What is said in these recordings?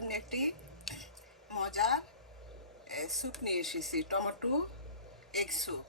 জন্য একটি মজার স্যুপ নিয়ে এসেছি, টমেটো এগ স্যুপ।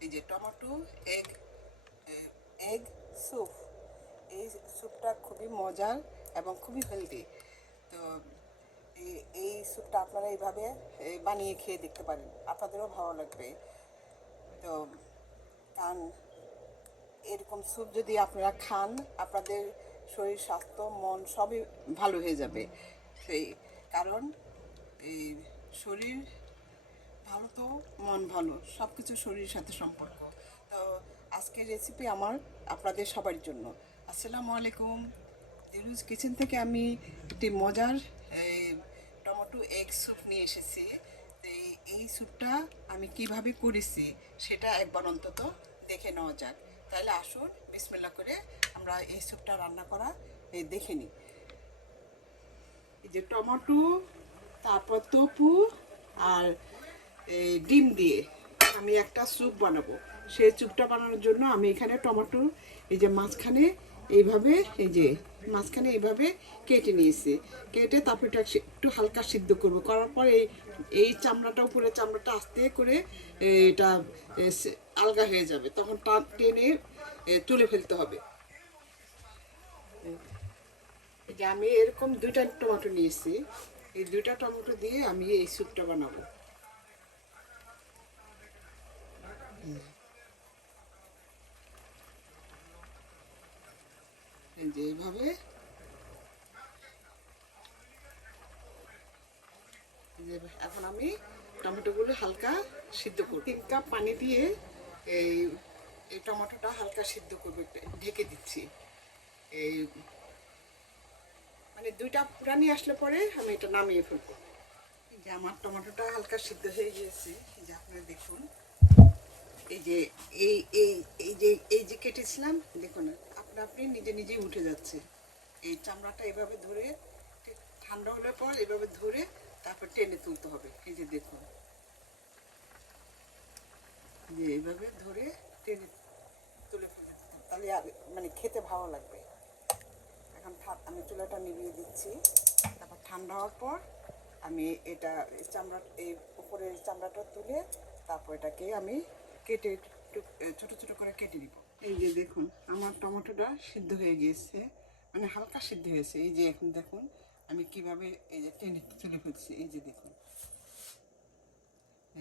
এই যে টমেটো এগ এগ স্যুপ। এই স্যুপটা খুবই মজার এবং খুবই হেলদি তো এই- স্যুপটা আপনারা এইভাবে বানিয়ে খেয়ে দেখতে পারেন। আপনাদেরও ভালো লাগবে। তো, কারণ এরকম স্যুপ যদি আপনারা খান, আপনাদের শরীর, স্বাস্থ্য, মন সবই ভালো হয়ে যাবে। সেই কারণ এই শরীর ভালো তো, মন ভালো সব কিছু শরীরের সাথে সম্পর্ক। তো আজকের রেসিপি আমার আপনাদের সবার জন্য। আসসালামু আলাইকুম। দিলুজ কিচেন থেকে আমি একটি মজার টমেটো এগ স্যুপ নিয়ে এসেছি। এই স্যুপটা আমি কীভাবে করেছি সেটা একবার অন্তত দেখে নেওয়া যাক। তাহলে আসুন বিসমিল্লা করে আমরা এই স্যুপটা রান্না করা দেখে নিই। এই যে টমেটো তারপর তপু আর এই ডিম দিয়ে আমি একটা স্যুপ বানাবো। সেই স্যুপটা বানানোর জন্য আমি এখানে টমেটো এই যে মাঝখানে এইভাবে এই যে মাঝখানে এইভাবে কেটে নিয়েছি। কেটে তারপর এটা একটু হালকা সিদ্ধ করব। করার পর এই এই চামড়াটা উপরে চামড়াটা আস্তে করে এটা আলগা হয়ে যাবে। তখন টেনে এ, তুলে ফেলতে হবে এই যে আমি এরকম দুইটা টমেটো নিয়েছি। এই দুইটা টমেটো দিয়ে আমি এই স্যুপটা বানাবো। যে এইভাবে। এখন আমি টমেটোগুলো হালকা সিদ্ধ করব। তিন কাপ পানি দিয়ে এই টমেটোটা হালকা সিদ্ধ করবে। ঢেকে দিচ্ছি। এই মানে দুইটা পুরানি আসলে পরে আমি এটা নামিয়ে ফেলব। এই যে আমার টমেটোটা হালকা সিদ্ধ হয়ে গিয়েছে যে আপনারা দেখুন। এই যে, এই এই এই যে এই যে কেটেছিলাম, দেখুন আপনা আপনি নিজে নিজেই উঠে যাচ্ছে। এই চামড়াটা এভাবে ধরে ঠান্ডা হলে পর এভাবে ধরে তারপর টেনে তুলতে হবে। এই যে দেখুন। যে এইভাবে ধরে টেনে তুলে ফেলে তাহলে আর মানে খেতে ভালো লাগবে। আমি চুলাটা নিভিয়ে দিচ্ছি। তারপর ঠান্ডা হওয়ার পর আমি এটা চামড়া, এই উপরের চামড়াটা তুলে তারপর এটাকে আমি কেটে ছোট ছোট করে কেটে নিব। এই যে দেখুন, আমার টমেটোটা সিদ্ধ হয়ে গিয়েছে। মানে হালকা সিদ্ধ হয়েছে। এই যে এখন দেখুন, আমি কীভাবে এই যে টেনে তুলে ফেলছি। এই যে দেখুন।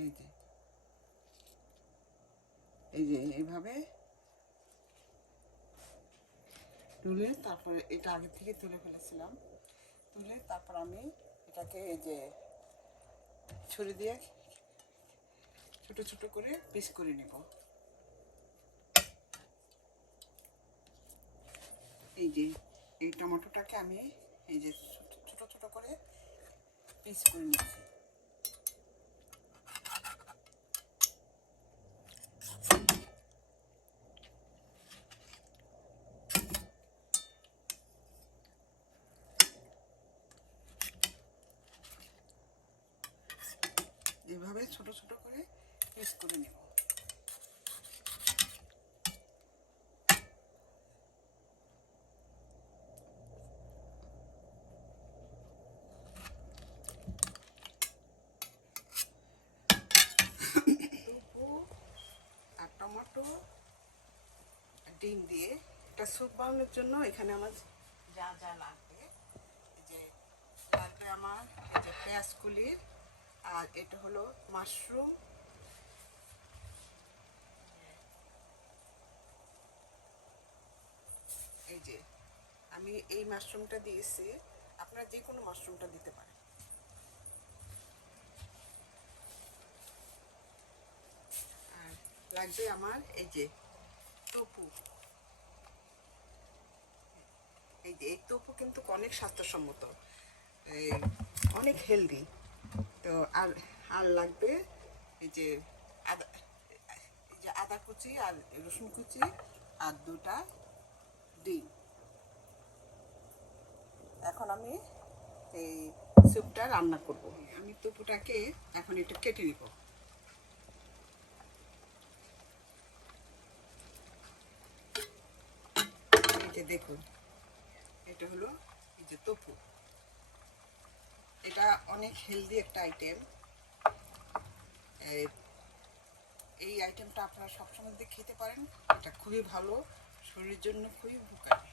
এই যে। এই যে এইভাবে তুলে তারপরে এটা আগে থেকে তুলে ফেলেছিলাম। তুলে তারপর আমি এটাকে এই যে ছুরি দিয়ে ছোট ছোট করে পিস করে নেব। এই যে এই টমেটোটাকে আমি এই যে ছোট ছোট করে পিস করে নিচ্ছি। এভাবে ছোট ছোট করে পিস করে নেব। টমেটো ডিম দিয়ে একটা স্যুপ বানানোর জন্য এখানে আমার যা যা লাগবে। যে লাগবে আমার যে পেঁয়াজ কুলির আর এটা হলো মাশরুম। এই যে, আমি এই মাশরুমটা দিয়েছি, আপনারা যে কোনো মাশরুমটা দিতে পারেন। আর লাগবে আমার এই যে টপু। এই যে, এই টপু কিন্তু অনেক স্বাস্থ্যসম্মত। অনেক হেলদি তো আর আর লাগবে এই যে আদা, এই যে আদা কুচি আর রসুন কুচি আর দুটা ডিম। এখন আমি এই স্যুপটা রান্না করব। আমি টুপুটাকে এখন একটু কেটে নিব। দেখুন, এটা হলো এই যে তপু এটা অনেক হেলদি একটা আইটেম এই আইটেমটা আপনারা সবসময় দিয়ে খেতে পারেন, এটা খুবই ভালো। শরীরের জন্য খুবই উপকারী।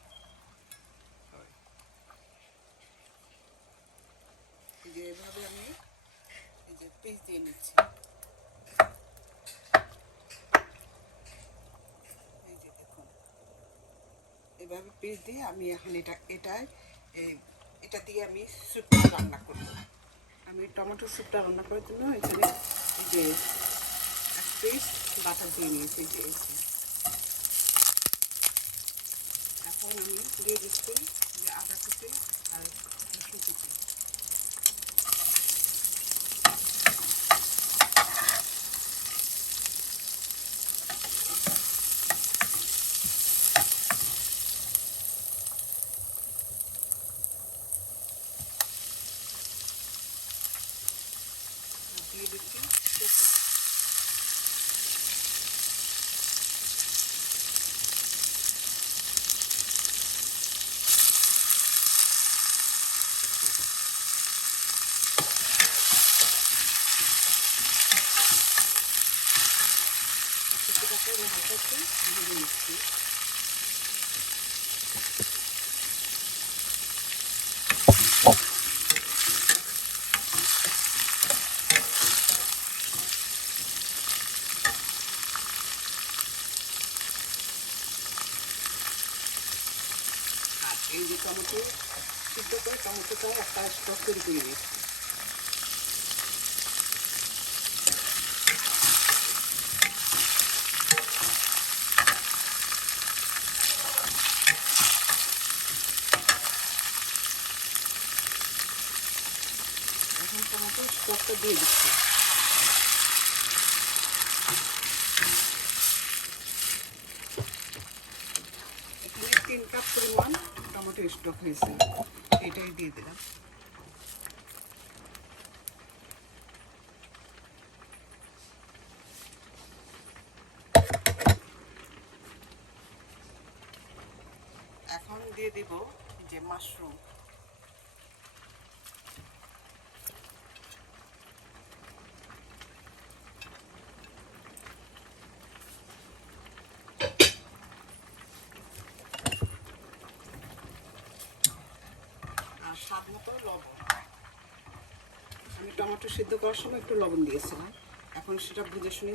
যে এভাবে আমি এই যে পেস্ট দিয়ে নিচ্ছি। এভাবে পিস দিয়ে আমি এখন এটা, এটায় এই- এটা দিয়ে আমি স্যুপটা রান্না করব আমি টমেটো স্যুপটা রান্না করার জন্য এখানে যে এক পিস বাটার দিয়ে নিয়েছি যে। এখন আমি দিয়ে দিচ্ছি যে আদা কুচি আর রসুন কুচি দিয়ে দিচ্ছি কচু কচুটাকে আমি হালকা একটু ভেজে নিচ্ছি আর এই যে টমেটো সিদ্ধ করে টমেটোটা একটা স্টক তৈরি করে নিয়েছি টমেটো স্টকটা দিয়ে দিচ্ছি। এখানে তিন কাপ পরিমাণ টমেটো স্টক হয়েছে। এটাই দিয়ে দিলাম। এখন দিয়ে দিব যে মাশরুম। আর স্বাদ মতো লবণ আমি টমেটো সিদ্ধ করার সময় একটু লবণ দিয়েছিলাম। এখন সেটা বুঝে শুনে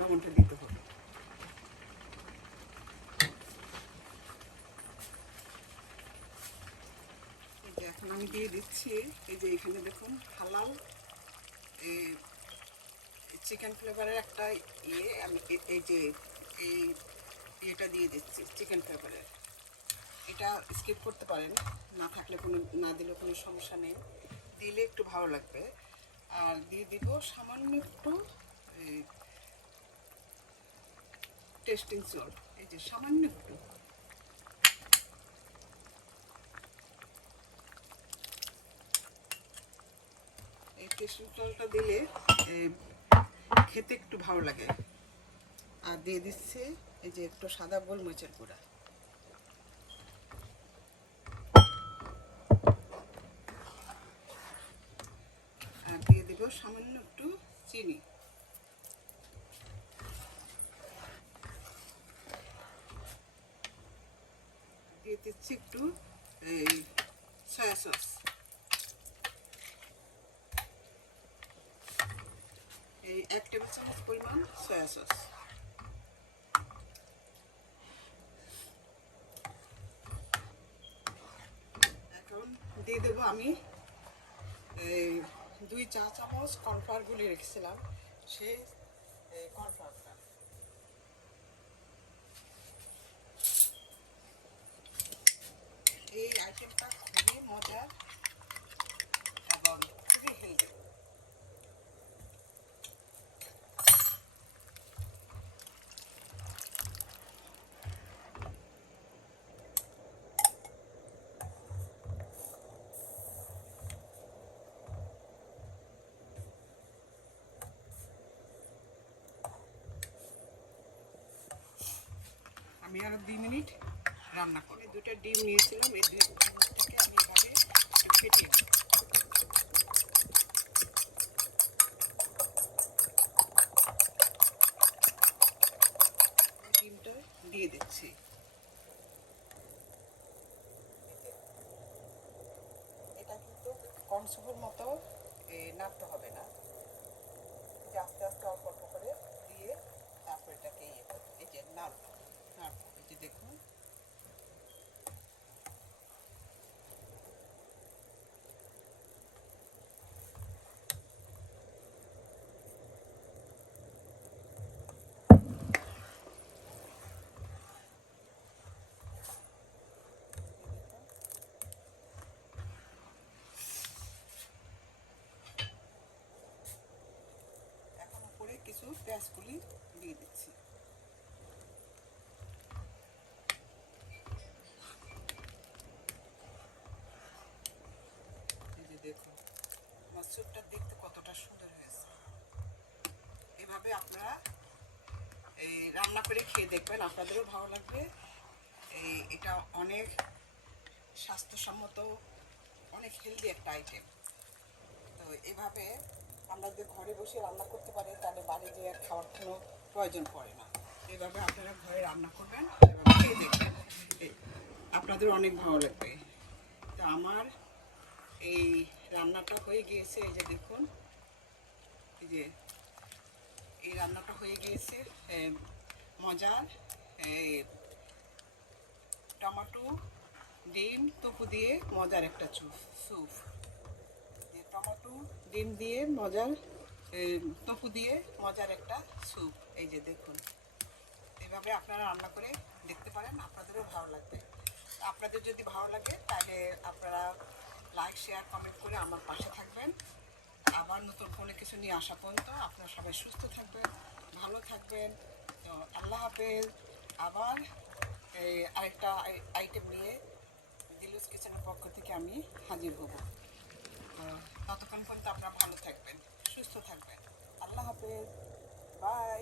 লবণটা দিতে হবে। এখন আমি দিয়ে দিচ্ছি, এই যে এখানে দেখুন হালাল চিকেন ফ্লেভারের একটা ইয়ে আমি এই যে, এই ইয়েটা দিয়ে দিচ্ছি চিকেন ফ্লেভারের এটা স্কিপ করতে পারেন। না থাকলে কোনো, না দিলে কোনো সমস্যা নেই। দিলে একটু ভালো লাগবে। আর দিয়ে দিব সামান্য একটু টেস্টিং সল্ট এই যে সামান্য একটু। এই টেস্টিং সল্টটা দিলে খেতে একটু ভালো লাগে। আর দিয়ে দিচ্ছে এই যে একটু সাদা গোলমরিচের গুঁড়া আর দিয়ে দিব সামান্য একটু চিনি দিয়ে দিচ্ছি একটু এই সয়া এই এক টেবিল চামচ পরিমাণ সয়া এখন দিয়ে দেবো আমি, এই দুই চা চামচ কর্নফ্লাওয়ার গুলি রেখেছিলাম, সেই কর্নফ্লাওয়ারটা এই আইটেমটা খুবই মজার এবং খুবই হেলদি আমি আরও দুই মিনিট রান্না করি দুটো ডিম নিয়েছিলাম, এই দুই থেকে আমি এভাবে ফেটিয়ে নিই স্যুপের মতো এ, নাড়তে হবে না এই যে আস্তে আস্তে অল্প অল্প করে দিয়ে তারপর এটাকে ইয়ে করব এই যে নাড়বো নাড়বো এই যে দেখুন এখন উপরে কিছু পেঁয়াজ কুলি দিয়ে দিচ্ছি দেখুন আমার স্যুপটা দেখতে কতটা সুন্দর হয়েছে। এভাবে আপনারা এই রান্না করে খেয়ে দেখবেন, আপনাদেরও ভালো লাগবে। এই, এটা অনেক স্বাস্থ্যসম্মত, অনেক হেলদি একটা আইটেম তো এভাবে আমরা যদি ঘরে বসে রান্না করতে পারি, তাহলে বাইরে আর খাওয়ার কোনো প্রয়োজন পড়ে না। এভাবে আপনারা ঘরে রান্না করবেন দেখবেন। আপনাদের অনেক ভালো লাগবে। তো আমার এই রান্নাটা হয়ে গিয়েছে, এই যে দেখুন, এই যে, এই রান্নাটা হয়ে গিয়েছে মজার টমাটো, ডিম তপু দিয়ে মজার একটা চুপ স্যুপ যে ডিম দিয়ে মজার টপু দিয়ে মজার একটা স্যুপ। এই যে দেখুন, এভাবে আপনারা রান্না করে দেখতে পারেন, আপনাদেরও ভালো লাগবে। আপনাদের যদি ভালো লাগে, তাহলে আপনারা লাইক, শেয়ার, কমেন্ট করে আমার পাশে থাকবেন। আবার নতুন কোনো কিছু নিয়ে আসা পর্যন্ত আপনারা সবাই সুস্থ থাকবেন, ভালো থাকবেন। তো আল্লাহ হাফেজ। আবার আরেকটা আইটেম নিয়ে দিলুস কিচেনের পক্ষ থেকে আমি হাজির হব। তো ততক্ষণ পর্যন্ত আপনারা ভালো থাকবেন সুস্থ থাকবেন। আল্লাহ হাফেজ। বাই